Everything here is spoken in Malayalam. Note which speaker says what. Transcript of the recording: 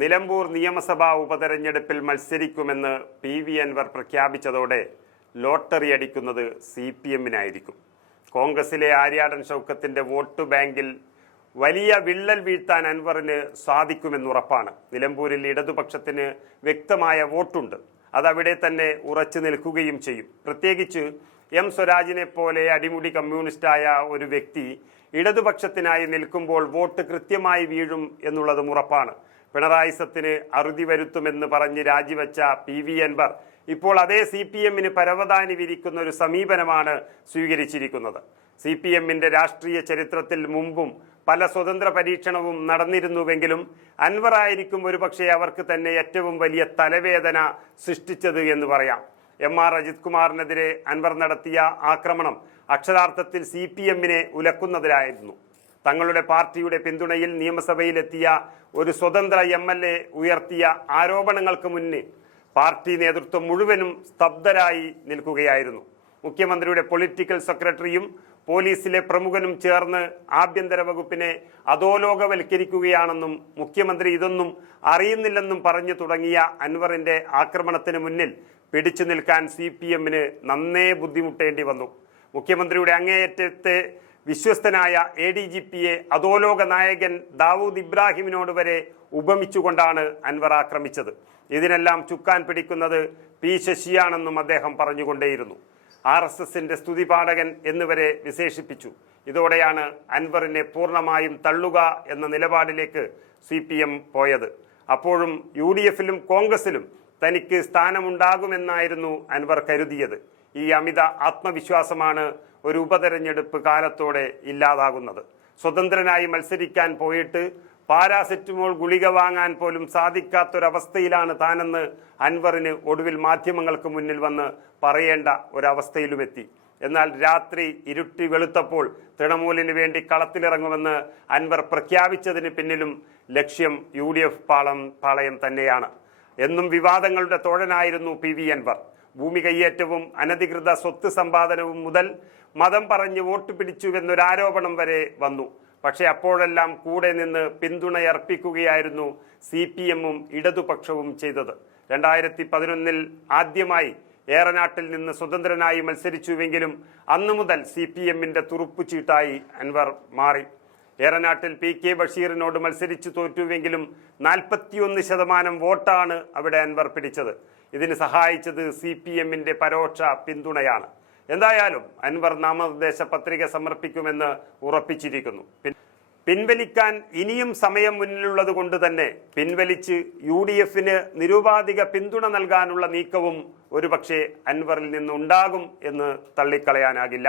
Speaker 1: നിലമ്പൂർ നിയമസഭാ ഉപതെരഞ്ഞെടുപ്പിൽ മത്സരിക്കുമെന്ന് പി വി അൻവർ പ്രഖ്യാപിച്ചതോടെ ലോട്ടറി അടിക്കുന്നത് സി പി എമ്മിനായിരിക്കും. കോൺഗ്രസിലെ ആര്യാടൻ ഷൗക്കത്തിന്റെ വോട്ട് ബാങ്കിൽ വലിയ വിള്ളൽ വീഴ്ത്താൻ അൻവറിന് സാധിക്കുമെന്നുറപ്പാണ്. നിലമ്പൂരിൽ ഇടതുപക്ഷത്തിന് വ്യക്തമായ വോട്ടുണ്ട്. അതവിടെ തന്നെ ഉറച്ചു നിൽക്കുകയും ചെയ്യും. പ്രത്യേകിച്ച് എം സ്വരാജിനെ പോലെ അടിമുടി കമ്മ്യൂണിസ്റ്റായ ഒരു വ്യക്തി ഇടതുപക്ഷത്തിനായി നിൽക്കുമ്പോൾ വോട്ട് കൃത്യമായി വീഴും എന്നുള്ളതും ഉറപ്പാണ്. പിണറായിസത്തിന് അറുതി വരുത്തുമെന്ന് പറഞ്ഞ് രാജിവെച്ച പി വി അൻവർ ഇപ്പോൾ അതേ സി പി എമ്മിന് പരവതാനി വിരിക്കുന്ന ഒരു സമീപനമാണ് സ്വീകരിച്ചിരിക്കുന്നത്. സി പി എമ്മിന്റെ രാഷ്ട്രീയ ചരിത്രത്തിൽ മുമ്പും പല സ്വതന്ത്ര പരീക്ഷണവും നടന്നിരുന്നുവെങ്കിലും അൻവർ ആയിരിക്കും ഒരുപക്ഷെ അവർക്ക് തന്നെ ഏറ്റവും വലിയ തലവേദന സൃഷ്ടിച്ചത് എന്ന് പറയാം. എം ആർ അജിത് കുമാറിനെതിരെ അൻവർ നടത്തിയ ആക്രമണം അക്ഷരാർത്ഥത്തിൽ സി പി എമ്മിനെ ഉലക്കുന്നതിലായിരുന്നു. തങ്ങളുടെ പാർട്ടിയുടെ പിന്തുണയിൽ നിയമസഭയിലെത്തിയ ഒരു സ്വതന്ത്ര എം എൽ എ ഉയർത്തിയ ആരോപണങ്ങൾക്ക് മുന്നിൽ പാർട്ടി നേതൃത്വം മുഴുവനും സ്തബ്ധരായി നിൽക്കുകയായിരുന്നു. മുഖ്യമന്ത്രിയുടെ പൊളിറ്റിക്കൽ സെക്രട്ടറിയും പോലീസിലെ പ്രമുഖനും ചേർന്ന് ആഭ്യന്തര വകുപ്പിനെ അധോലോകവൽക്കരിക്കുകയാണെന്നും മുഖ്യമന്ത്രി ഇതൊന്നും അറിയുന്നില്ലെന്നും പറഞ്ഞു തുടങ്ങിയ അൻവറിന്റെ ആക്രമണത്തിന് മുന്നിൽ പിടിച്ചു നിൽക്കാൻ സി പി എമ്മിന് നന്നേ ബുദ്ധിമുട്ടേണ്ടി വന്നു. മുഖ്യമന്ത്രിയുടെ അങ്ങേയറ്റത്തെ വിശ്വസ്തനായ എ ഡി ജി പിയെ അധോലോക നായകൻ ദാവൂദ് ഇബ്രാഹിമിനോട് വരെ ഉപമിച്ചുകൊണ്ടാണ് അൻവർ ആക്രമിച്ചത്. ഇതിനെല്ലാം ചുക്കാൻ പിടിക്കുന്നത് പി ശശിയാണെന്നും അദ്ദേഹം പറഞ്ഞുകൊണ്ടേയിരുന്നു. ആർ എസ് എസിന്റെ സ്തുതിപാഠകൻ എന്നുവരെ വിശേഷിപ്പിച്ചു. ഇതോടെയാണ് അൻവറിനെ പൂർണമായും തള്ളുക എന്ന നിലപാടിലേക്ക് സി പി എം പോയത്. അപ്പോഴും യു ഡി എഫിലും കോൺഗ്രസിലും തനിക്ക് സ്ഥാനമുണ്ടാകുമെന്നായിരുന്നു അൻവർ കരുതിയത്. ഈ അമിത ആത്മവിശ്വാസമാണ് ഒരു ഉപതെരഞ്ഞെടുപ്പ് കാലത്തോടെ ഇല്ലാതാകുന്നത്. സ്വതന്ത്രനായി മത്സരിക്കാൻ പോയിട്ട് പാരാസെറ്റമോൾ ഗുളിക വാങ്ങാൻ പോലും സാധിക്കാത്തൊരവസ്ഥയിലാണ് താനെന്ന് അൻവറിന് ഒടുവിൽ മാധ്യമങ്ങൾക്ക് മുന്നിൽ വന്ന് പറയേണ്ട ഒരവസ്ഥയിലുമെത്തി. എന്നാൽ രാത്രി ഇരുട്ടി വെളുത്തപ്പോൾ തൃണമൂലിന് വേണ്ടി കളത്തിലിറങ്ങുമെന്ന് അൻവർ പ്രഖ്യാപിച്ചതിന് പിന്നിലും ലക്ഷ്യം യു ഡി എഫ് പാളം പാളയം തന്നെയാണ്. എന്നും വിവാദങ്ങളുടെ തോഴനായിരുന്നു പി വി അൻവർ. ഭൂമി കയ്യേറ്റവും അനധികൃത സ്വത്ത് സമ്പാദനവും മുതൽ മതം പറഞ്ഞ് വോട്ട് പിടിച്ചു എന്നൊരാരോപണം വരെ വന്നു. പക്ഷേ അപ്പോഴെല്ലാം കൂടെ നിന്ന് പിന്തുണയർപ്പിക്കുകയായിരുന്നു സി പി എമ്മും ഇടതുപക്ഷവും ചെയ്തത്. രണ്ടായിരത്തി പതിനൊന്നിൽ ആദ്യമായി ഏറനാട്ടിൽ നിന്ന് സ്വതന്ത്രനായി മത്സരിച്ചുവെങ്കിലും അന്നു മുതൽ സി പി എമ്മിന്റെ തുറുപ്പുചീട്ടായി അൻവർ മാറി. ഏറനാട്ടിൽ പി കെ ബഷീറിനോട് മത്സരിച്ചു തോറ്റുവെങ്കിലും നാൽപ്പത്തിയൊന്ന് ശതമാനം വോട്ടാണ് അവിടെ അൻവർ പിടിച്ചത്. ഇതിന് സഹായിച്ചത് സി പി എമ്മിന്റെ പരോക്ഷ പിന്തുണയാണ്. എന്തായാലും അൻവർ നാമനിർദ്ദേശ പത്രിക സമർപ്പിക്കുമെന്ന് ഉറപ്പിച്ചിരിക്കുന്നു. പിൻവലിക്കാൻ ഇനിയും സമയം മുന്നിലുള്ളത് കൊണ്ട് തന്നെ പിൻവലിച്ച് യു ഡി എഫിന് നിരുപാധിക പിന്തുണ നൽകാനുള്ള നീക്കവും ഒരുപക്ഷെ അൻവറിൽ നിന്നുണ്ടാകും എന്ന് തള്ളിക്കളയാനാകില്ല.